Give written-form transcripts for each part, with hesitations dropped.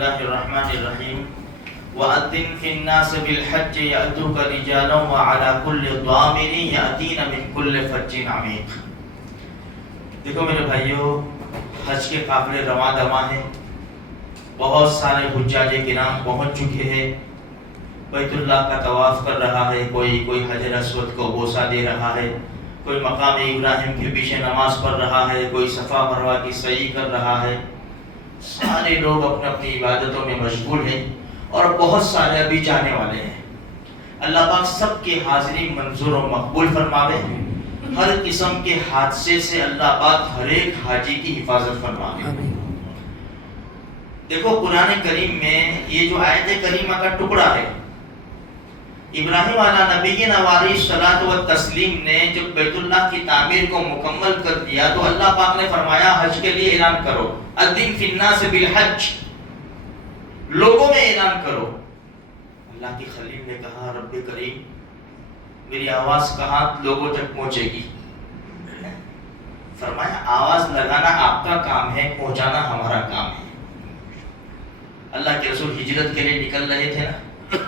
الله الرحمن الرحيم وأذن في الناس بالحج يأتوك رجالا وعلى كل ضامر يأتين من كل فج عميق. دیکھو میرے بھائیو، حج کے قافلے رواں دواں ہیں. بہت سارے حجاج کرام پہنچ چکے ہیں، بیت اللہ کا طواف کر رہا ہے، کوئی حجر اسود کو بوسہ دے رہا ہے، کوئی مقام ابراہیم کے پیچھے نماز پڑھ رہا ہے، کوئی صفا مروہ کی سعی کر رہا ہے. سارے لوگ اپنے اپنی عبادتوں میں مشغول ہیں اور بہت سارے ابھی جانے والے ہیں. اللہ پاک سب کی حاضری منظور و مقبول فرماوے. ہر قسم کے حادثے سے اللہ پاک ہر ایک حاجی کی حفاظت فرماوے. دیکھو قرآن کریم میں یہ جو آیت کریمہ کا ٹکڑا ہے، ابراہیم علیہ نبینا علیہ الصلوۃ والتسلیم نے جب بیت اللہ کی تعمیر کو مکمل کر دیا تو اللہ پاک نے فرمایا حج کے لیے اعلان کرو، اذن فی الناس بالحج، لوگوں میں اعلان کرو. اللہ کی خلیل نے کہا رب کریم میری آواز کہاں لوگوں تک پہنچے گی؟ فرمایا آواز لگانا آپ کا کام ہے، پہنچانا ہمارا کام ہے. اللہ کے رسول ہجرت کے لیے نکل رہے تھے نا،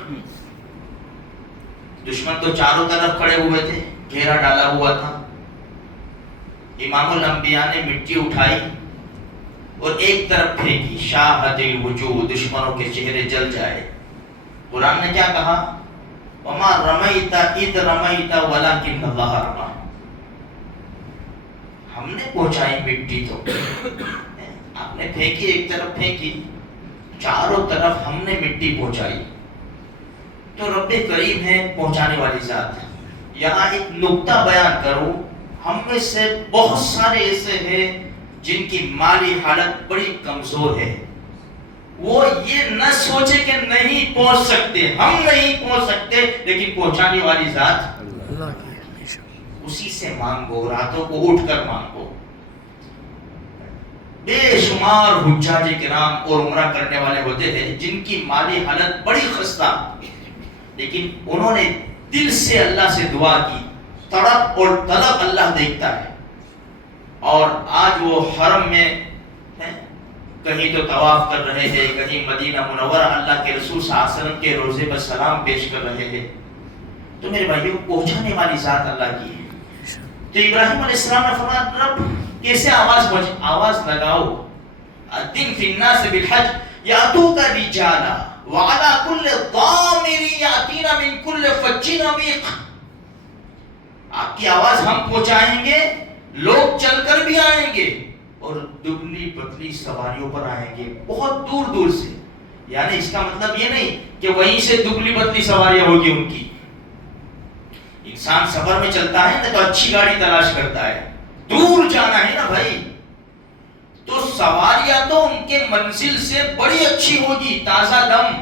دشمن تو چاروں طرف کھڑے ہوئے تھے، گھیرا ڈالا ہوا تھا. امام الانبیاء نے مٹی اٹھائی اور ایک طرف پھینکی، شاہد الوجوہ، دشمنوں کے چہرے جل جائے. قرآن نے کیا کہا؟ وما رمیت اذ رمیت ولکن اللہ رمی. ہم نے پہنچائی مٹی، تو آپ نے پھینکی، ایک طرف پھینکی، چاروں طرف ہم نے مٹی پہنچائی. تو رب کریم ہے پہنچانے والی ذات. یہاں ایک نقطہ بیان کروں، ہم میں سے بہت سارے ایسے ہیں جن کی مالی حالت بڑی کمزور ہے. وہ یہ نہ سوچے کہ نہیں پہنچ سکتے، ہم نہیں پہنچ سکتے، لیکن پہنچانے والی ذات اسی سے مانگو، راتوں کو اٹھ کر مانگو. بے شمار حجاج کرام اور عمرہ کرنے والے ہوتے ہیں جن کی مالی حالت بڑی خستہ، لیکن انہوں نے دل سے اللہ سے دعا کی. تڑپ اور طلب اللہ دیکھتا ہے. اور آج وہ حرم میں کہیں تو طواف کر رہے ہیں، کہیں مدینہ منورہ اللہ کے رسول صلی اللہ علیہ وسلم کے روضے پر سلام پیش کر رہے ہیں. تو میرے بھائیوں، پہنچانے والی ذات اللہ کی ہے. تو ابراہیم علیہ السلام نے فرمایا رب کیسے آواز لگاؤ، اذن فی الناس بالحج یاتوک رجالا وعلی کل ضامر یاتین من کل فج عمیق. آپ کی آواز ہم پہنچائیں گے، لوگ چل کر بھی آئیں گے اور دبلی پتلی سواریوں پر آئیں گے بہت دور دور سے. یعنی اس کا مطلب یہ نہیں کہ وہیں سے دبلی پتلی سواریاں ہوگی ان کی. انسان سفر میں چلتا ہے نا تو اچھی گاڑی تلاش کرتا ہے، دور جانا ہے نا بھائی، تو سواریاں تو ان کے منزل سے بڑی اچھی ہوگی، تازہ دم.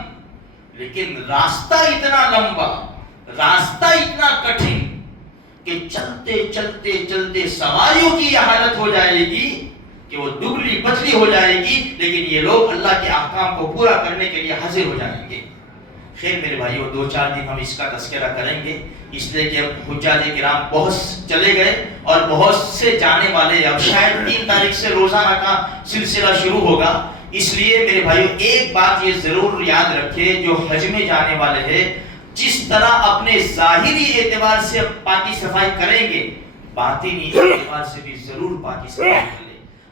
لیکن راستہ اتنا لمبا، راستہ اتنا کٹھن کہ چلتے چلتے چلتے سواریوں کی یہ حالت ہو جائے گی کہ وہ دبلی پتلی ہو جائے گی، لیکن یہ لوگ اللہ کے احکام کو پورا کرنے کے لیے حاضر ہو جائیں گے. خیر میرے بھائیو، 2-4 دن ہم اس کا تذکرہ کریں گے، اس لیے کہ حجاج کرام بہت چلے گئے اور بہت سے جانے والے. اب شاید 3 تاریخ سے روزانہ کا سلسلہ شروع ہوگا. اس لیے میرے بھائیو ایک بات یہ ضرور یاد رکھے، جو حج میں جانے والے ہیں جس طرح اپنے ظاہری اعتبار سے پاکی صفائی کریں گے، باطنی اعتبار سے بھی ضرور پاکی صفائی کریں.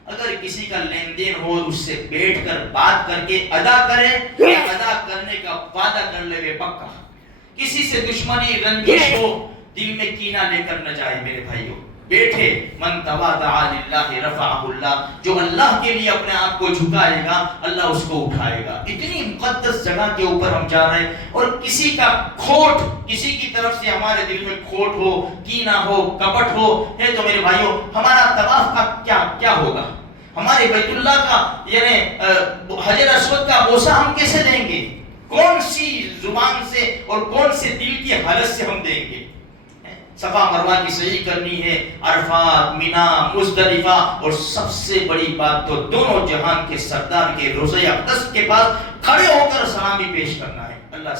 اگر کسی کا لین دین ہو اس سے بیٹھ کر بات کر کے ادا کرے، یا ادا کرنے کا وعدہ کر لے پکا. کسی سے دشمنی رنجش ہو، دل میں کینہ لے کر نہ جائے. میرے بھائیو بیٹھے، من تواضع للہ رفعہ اللہ، جو اللہ کے لیے اپنے آپ کو جھکائے گا اللہ اس کو اٹھائے گا. اتنی مقدس جگہ کے اوپر ہم جا رہے ہیں، اور کسی کا کھوٹ، کسی کی طرف سے ہمارے دل میں کھوٹ ہو، کینہ ہو، کپٹ ہو ہے تو میرے بھائیو ہمارا طواف کا کیا ہوگا؟ ہمارے بیت اللہ کا یعنی حجر اسود کا بوسہ ہم کیسے دیں گے؟ کون سی زبان سے اور کون سے دل کی حالت سے ہم دیں گے؟ صفا مروہ کی سعی کرنی ہے، عرفات، مینا، مزدلفہ، اور سب سے بڑی بات تو دونوں جہان کے سردار کے روضہ اقدس کے پاس کھڑے ہو کر سلامی پیش کرنا ہے. اللہ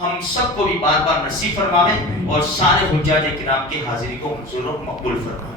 ہم سب کو بھی بار بار نصیب فرماوے اور سارے حجاج کرام کی حاضری کو منظور و مقبول فرمائے.